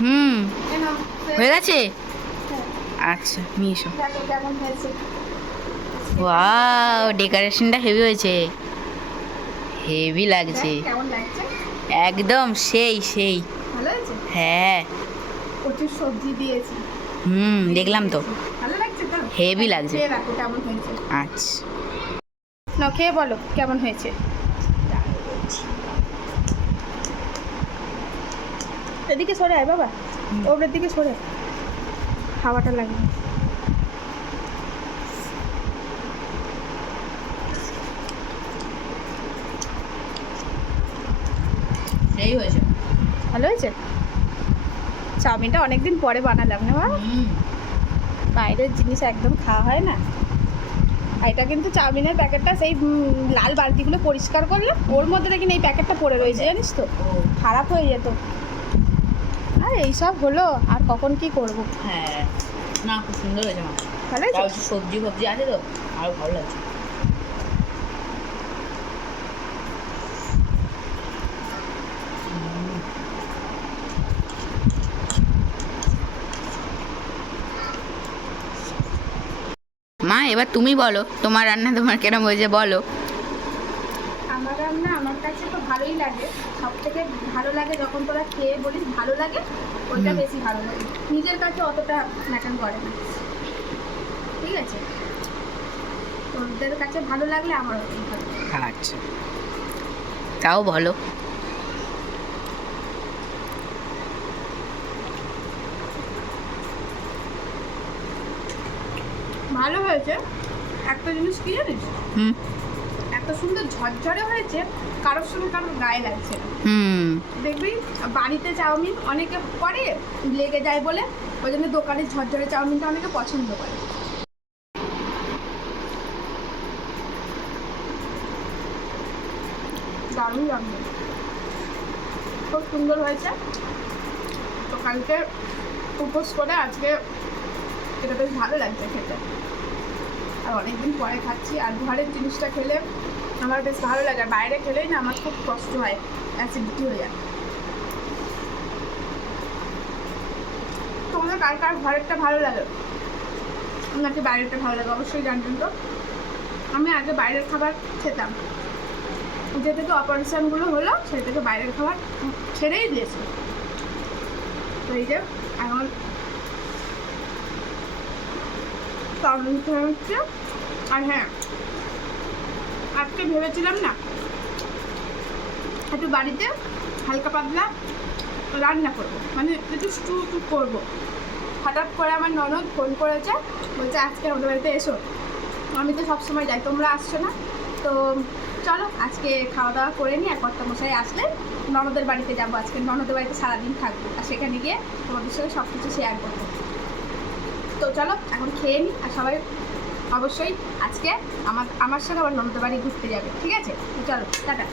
হুম। হয়ে গেছে? হ্যাঁ, আচ্ছা নিয়ে এসো। ওয়াও ডেকোরেশনটা হেভি হয়েছে। হেভি লাগছে। লাগছে। একদম সেই সেই। হ্যাঁ। প্রচুর সবজি দিয়েছি। হুম দেখলাম তো। ভালো লাগছে তো? হেভি লাগছে। কেমন হয়েছে। আচ্ছা। না খেয়ে বলো কেমন হয়েছে। এদিকে সরে আয় বাবা। ওপরের দিকে সরে। হাওয়াটা লাগবে। সেই হয়েছে। ভালো হয়েছে? চাউমিনটা অনেকদিন পরে বানালাম না বাবা বাইরের জিনিস একদম খাওয়া হয় না। এটা কিন্তু চাউমিনের প্যাকেটটা সেই লাল বালতিগুলো পরিষ্কার করলাম। ওর মধ্যে দেখি এই প্যাকেটটা পড়ে রয়েছে জানিস তো? খারাপ হয়ে যেত। আর এইসব হলো। আর কখন কি করব? হ্যাঁ। না খুব সুন্দর হয়েছে মা ভালো সবজি ফবজি আছে তো? আরও ভালো লাগছে। মা এবার তুমি বলো তোমার রান্না তোমার কেরম হয়েছে বলো। আমার রান্না আমার কাছে তো ভালোই লাগে। সব থেকে ভালো লাগে যখন তোরা খেয়ে বলিস ভালো লাগে ওইটা বেশি ভালো লাগে। নিজের কাছে অতটা ম্যাটার করে না। ঠিক আছে? তোদের কাছে ভালো লাগলে আমার ভালো আচ্ছা। তাও বলো ভালো হয়েছে। একটা জিনিস কি জানিস? হুম। এত সুন্দর ঝরঝরে হয়েছে কারোর সঙ্গে কারোর গায়ে লাগছে হুম। দেখবি বাড়িতে চাউমিন অনেকে করে লেগে যায় বলে ওই জন্য দোকানের ঝরঝরে চাউমিনটা অনেকে পছন্দ করে। দারুণ লাগবে খুব সুন্দর হয়েছে। তো কালকে উপোস করে আজকে এটা বেশ ভালো লাগছে খেতে। আর অনেকদিন পরে খাচ্ছি আর ঘরের জিনিসটা খেলে আমার বেশ ভালো লাগে। বাইরে খেলেই না আমার খুব কষ্ট হয় অ্যাসিডিটি হয়ে যায়। তোমাদের কার কার ঘরেরটা ভালো লাগে? নাকি বাইরেরটা ভালো লাগে, অবশ্যই জানবেন তো। আমি আগে বাইরের খাবার খেতাম। যে থেকে অপারেশনগুলো হলো, সেই থেকে বাইরের খাবার ছেড়েই দিয়েছি। তো এই যে, এখন খেয়ে হচ্ছে, আর হ্যাঁ আজকে ভেবেছিলাম না। একটু বাড়িতে হালকা পাতলা রান্না করব। মানে একটু স্টু করব। হঠাৎ করে আমার ননদ ফোন করেছে, বলছে, আজকে আমাদের বাড়িতে এসো। আমি তো সবসময় যাই, তোমরা আসছো না? তো চলো, আজকে খাওয়া দাওয়া করে নিই আর মশাই আসলে ননদের বাড়িতে যাব আজকে। ননদের বাড়িতে সারাদিন থাকব। আর সেখানে গিয়ে তোমাদের সঙ্গে সব কিছু শেয়ার করব। তো চলো, এখন খেয়ে নিই আর সবাই অবশ্যই আজকে আমার আমার সাথে আবার ননদের বাড়ি ঘুরতে যাবে। ঠিক আছে? চলো টাটা।